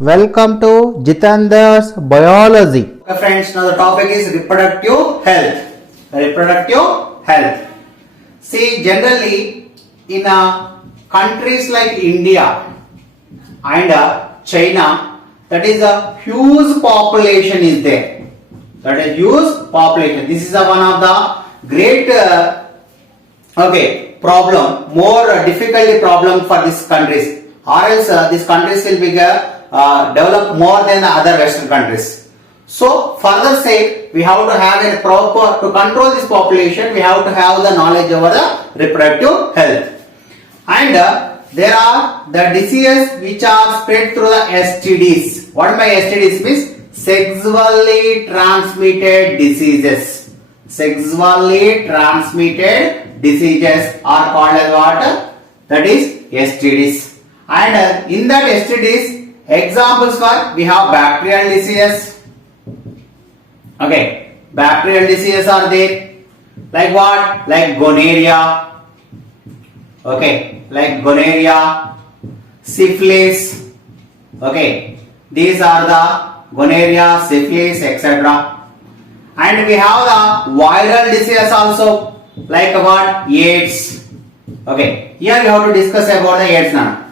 Welcome to Jitandar's Biology. Okay friends, now the topic is reproductive health. Reproductive health. See, generally in countries like India and China, that is a huge population is there. That is huge population. This is one of the great problem, more difficulty problem for these countries. Or else these countries will be develop more than the other Western countries. So further sake, we have to have a proper, to control this population, we have to have the knowledge over the reproductive health. And there are the diseases which are spread through the STDs. What by STDs means? Sexually transmitted diseases. Sexually transmitted diseases are called as what? That is STDs. And in that STDs, examples for we have bacterial diseases. Okay, bacterial diseases are there. Like what? Like gonorrhea. Okay, like gonorrhea, syphilis. Okay, these are the gonorrhea, syphilis, etc. And we have the viral diseases also. Like what? AIDS. Okay, here we have to discuss about the AIDS now.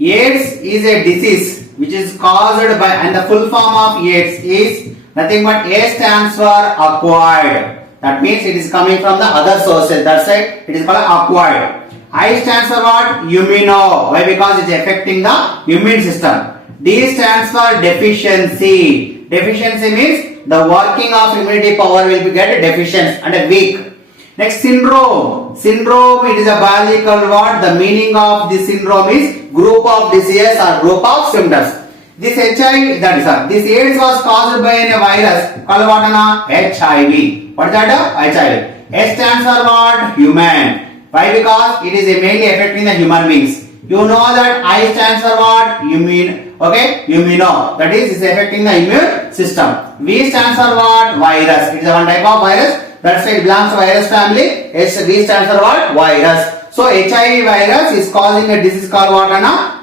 AIDS is a disease which is caused by, and the full form of AIDS is nothing but A stands for acquired. That means it is coming from the other sources. That's why it is called acquired. I stands for what? Immuno. Why? Because it is affecting the immune system. D stands for deficiency. Deficiency means the working of immunity power will be get deficient and a weak. Next, syndrome. Syndrome, it is a biological word. The meaning of this syndrome is group of diseases or group of symptoms. This HIV, this AIDS was caused by a virus called what? HIV. What is that? HIV. S stands for what? Human. Why? Because it is mainly affecting the human beings. You know that I stands for what? Immune. Okay, immuno. That is affecting the immune system. V stands for what? Virus. It is one type of virus. That's why it belongs to virus family. V stands for what? Virus. So HIV virus is causing a disease called what?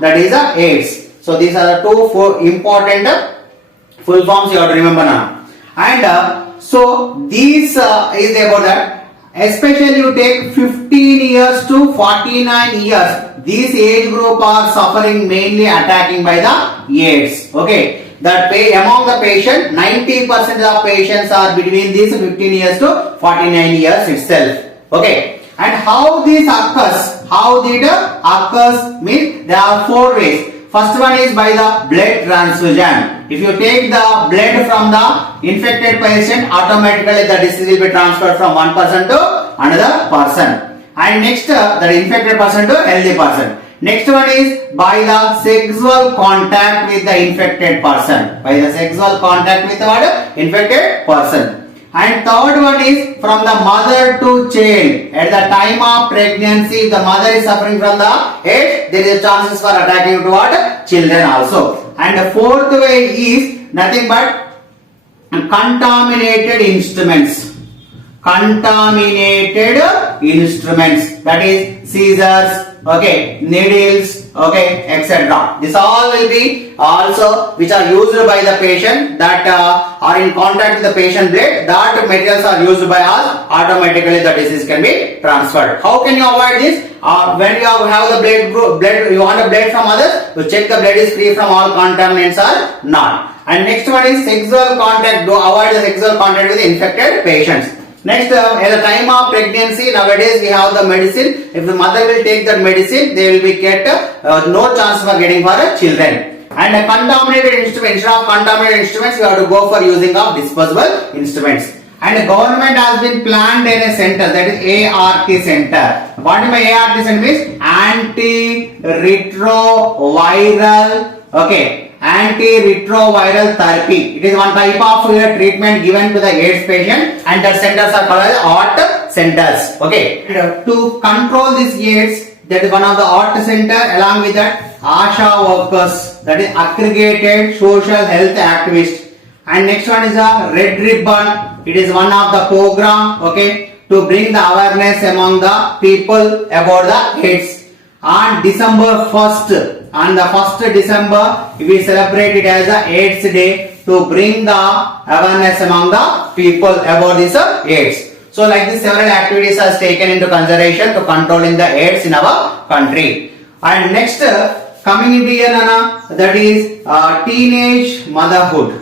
That is AIDS. So these are the two important full forms you have to remember now. And so these is about that. Especially you take 15 years to 49 years. These age group are suffering mainly attacking by the AIDS. Okay. That among the patient, 90% of patients are between these 15 years to 49 years itself. Okay. And how this occurs? How it occurs means there are four ways. First one is by the blood transfusion. If you take the blood from the infected patient, automatically the disease will be transferred from one person to another person. And next, the infected person to healthy person. Next one is by the sexual contact with the infected person. By the sexual contact with what? Infected person. And third one is from the mother to child. At the time of pregnancy, the mother is suffering from the AIDS, there is a chances for attacking to what? Children also. And the fourth way is nothing but contaminated instruments. Contaminated instruments. That is scissors, okay, needles, okay, etc. This all will be also which are used by the patient that are in contact with the patient blood. That materials are used by us. Automatically the disease can be transferred. How can you avoid this? When you have the blood, you want the blood from others, you check the blood is free from all contaminants or not. And next one is sexual contact. Do avoid the sexual contact with infected patients. Next, at the time of pregnancy, nowadays we have the medicine. If the mother will take that medicine, they will be get no chance for getting for children. And a contaminated instrument, instead of contaminated instruments, you have to go for using of disposable instruments. And the government has been planned in a center, that is ART center. What is ART center means? Antiretroviral, okay, antiretroviral therapy. It is one type of treatment given to the AIDS patient, and the centers are called as ART centers. Okay. To control this AIDS, that is one of the ART center. Along with that, ASHA workers, that is aggregated social health activists. And next one is a Red Ribbon. It is one of the program, okay, to bring the awareness among the people about the AIDS. On December 1st, and the 1st December we celebrate it as a AIDS Day to bring the awareness among the people about this AIDS. So like this several activities are taken into consideration to controlling the AIDS in our country. And next coming into here Nana, that is teenage motherhood.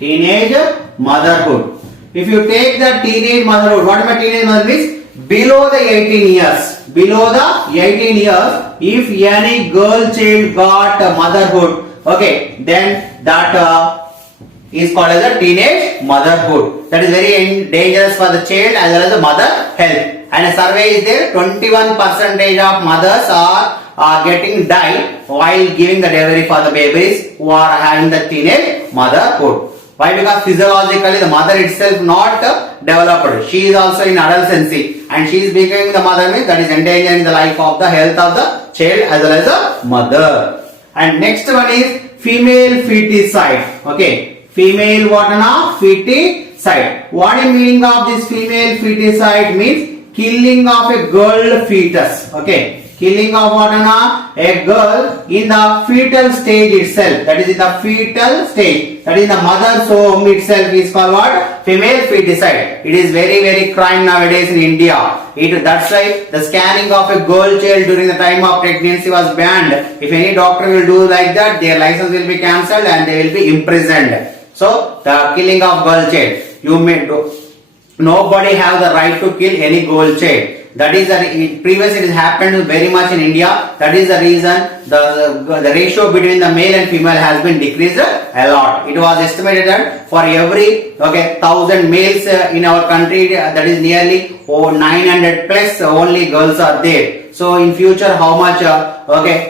Teenage motherhood. If you take the teenage motherhood, what my teenage motherhood means? Below the 18 years. Below the 18 years, if any girl child got motherhood, okay, then that is called as a teenage motherhood. That is very dangerous for the child as well as the mother health. And a survey is there, 21% of mothers are getting die while giving the delivery for the babies who are having the teenage motherhood. Why? Because physiologically the mother itself not developed. She is also in adolescence and she is becoming the mother, means that is endangering the life of the health of the child as well as the mother. And next one is female feticide. Okay, female what na? Feticide. What is meaning of this female feticide? Means killing of a girl fetus. Okay, killing of what na? A girl in the fetal stage itself. That is in the fetal stage. That is the mother's womb itself is called what? Female feticide. It is very crime nowadays in India. That's why the scanning of a girl child during the time of pregnancy was banned. If any doctor will do like that, their license will be cancelled and they will be imprisoned. So the killing of girl child, you may do. Nobody have the right to kill any girl child. That is the previously it happened very much in India. That is the reason the ratio between the male and female has been decreased a lot. It was estimated that for every 1,000 males in our country, that is nearly 900 plus only girls are there. So in future, how much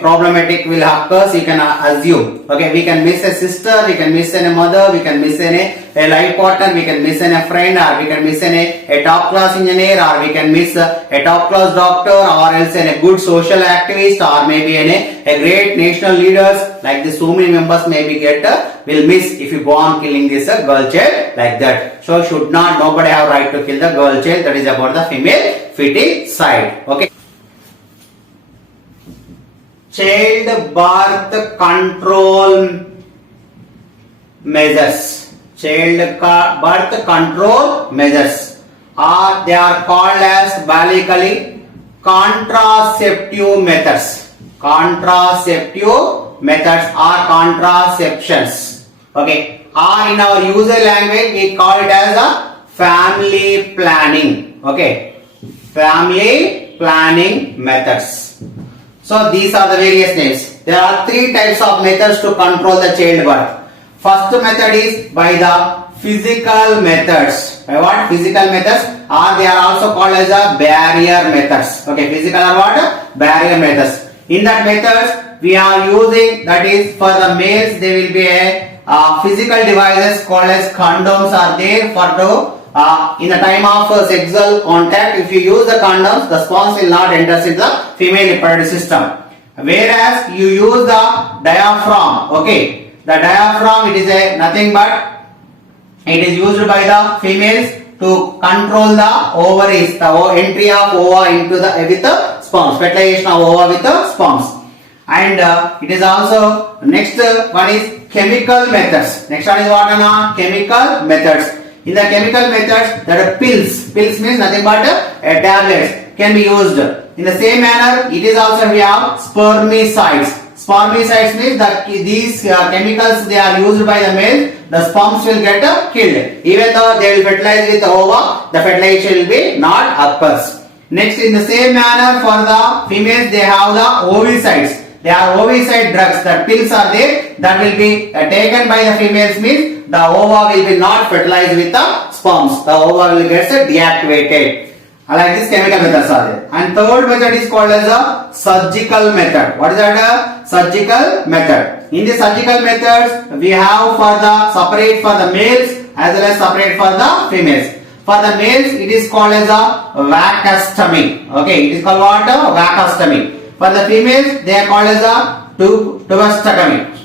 problematic will occur, you can assume. Okay, we can miss a sister, we can miss a mother, we can miss a life partner, we can miss a friend, or we can miss a top class engineer, or we can miss a top class doctor, or else a good social activist, or maybe a great national leaders. Like this, so many members maybe will miss if you go on killing this girl child like that. So should not, nobody have right to kill the girl child. That is about the female feticide. Okay. Child birth control measures. Child birth control measures they are called as biologically contraceptive methods. Contraceptive methods or contraceptions. Okay. Or in our user language we call it as a family planning. Okay. Family planning methods. So these are the various names. There are 3 types of methods to control the childbirth. First method is by the physical methods. By what? Physical methods, or they are also called as a barrier methods. Okay, physical or what? Barrier methods. In that methods we are using, that is for the males there will be a physical devices called as condoms are there for to in the time of sexual contact. If you use the condoms, the sperms will not enter into the female reproductive system. Whereas you use the diaphragm. Okay, the diaphragm, it is nothing but it is used by the females to control the ovaries, the entry of ova into the with the sperms, fertilization of ova with the sperms. And it is also next one is chemical methods. Next one is what? Chemical methods. In the chemical methods, that are pills. Pills means nothing but tablets can be used. In the same manner, it is also we have spermicides. Spermicides means that these chemicals they are used by the male. The sperms will get killed. Even though they will fertilize with the ova, the fertilization will be not occurs. Next, in the same manner for the females, they have the ovicides. They are ovicide drugs. The pills are there that will be taken by the females, means the ova will be not fertilized with the sperms. The ova will get deactivated. Like this chemical methods are there. And third method is called as a surgical method. What is that? Surgical method. In the surgical methods, we have for the separate for the males as well as separate for the females. For the males, it is called as a vacuostomy. Okay, it is called what? Vacuostomy. For the females, they are called as a tubectomy.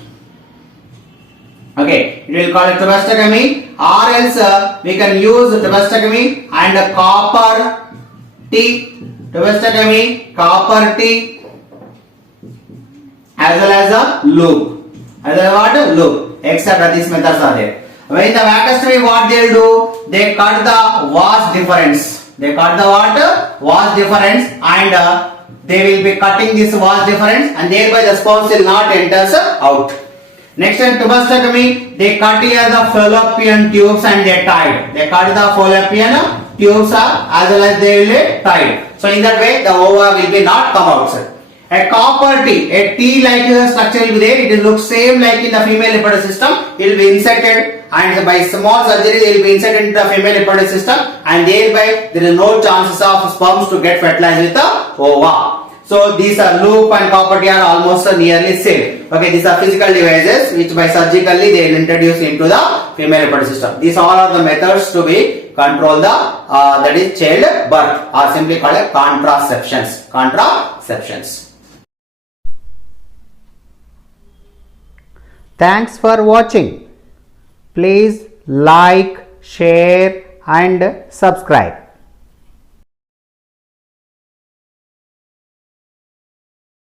Okay, it will call it tubectomy, or else we can use tubectomy and copper T. Tubectomy, copper T, as well as a loop. As well as what? Loop. Etc. These methods are there. When the vacuostomy, what they'll do? They cut the was difference. They cut the what? Was difference, and they will be cutting this was difference, and thereby the sperms will not enter out. Next in tuberosity, they cut here the fallopian tubes and they tied. They cut the fallopian tubes as well as they will tied. So in that way, the ova will be not come outside. A copper T, a T-like structure will be there. It will look same like in the female reproductive system. It will be inserted, and by small surgery they will be inserted into the female reproductive system, and thereby there is no chances of sperms to get fertilized with the ova. So these are loop and copper T are almost nearly same. Okay, these are physical devices which by surgically they will introduce into the female reproductive system. These all are the methods to be control the that is child birth, or simply called as contraceptions. Contraceptions. Thanks for watching. Please like, share and subscribe.